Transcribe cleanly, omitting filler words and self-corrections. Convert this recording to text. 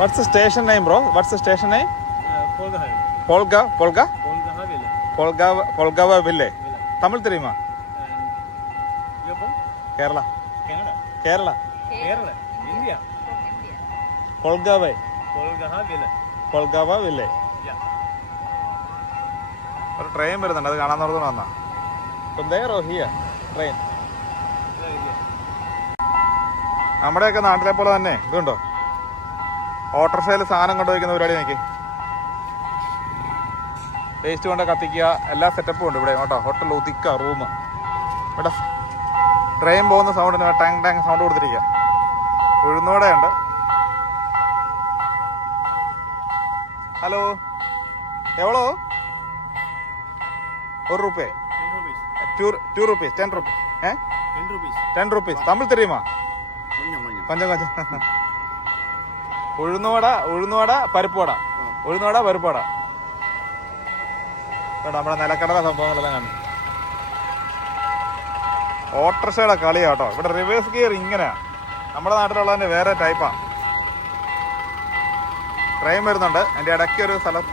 What's the station name, bro? What's the station name? Polgava Ville. Tamil தெரியுமா? Kerala. India. Polgava Ville. ഒരു train വരുന്നുണ്ട്, അത് കാണാൻ നടന്നു വന്നാ. From there or here? Train. നമ്മുടെയൊക്കെ നാട്ടിലെ പോലെ തന്നെ ഇതുണ്ടോ, ഓട്ടോറിക്ഷയിൽ സാധനം കൊണ്ടുവയ്ക്കുന്ന പരിപാടി നോക്കി. വേസ്റ്റ് കൊണ്ട് കത്തിക്കുക, എല്ലാ സെറ്റപ്പും ഉണ്ട് ഇവിടെ കേട്ടോ. ഹോട്ടൽ ഉദിക്ക റൂം. ഇവിടെ ട്രെയിൻ പോകുന്ന സൗണ്ടിന് ടാങ് ടാങ് സൗണ്ട് കൊടുത്തിരിക്കുക. ഉഴുന്നോടെയുണ്ട്. ഹലോ, എവളോ? 1 രൂപ 2 rupees 10 rupees 10 rupees. തമിഴ് தெரியுமா? கொஞ்சம் கொஞ்சம். ഉഴുന്നുവട പരിപ്പുവട. നമ്മുടെ നിലക്കടല സംഭവങ്ങളെല്ലാം കണ്ടു. ഓട്ടോറിക്ഷയുടെ കളിയാ കേട്ടോ. ഇവിടെ റിവേഴ്സ് ഗിയർ ഇങ്ങനെയാ. നമ്മുടെ നാട്ടിലുള്ളതിന്റെ വേറെ ടൈപ്പാ. ട്രെയിൻ വരുന്നുണ്ട്. അതിന്റെ ഇടയ്ക്ക് ഒരു സ്ഥലം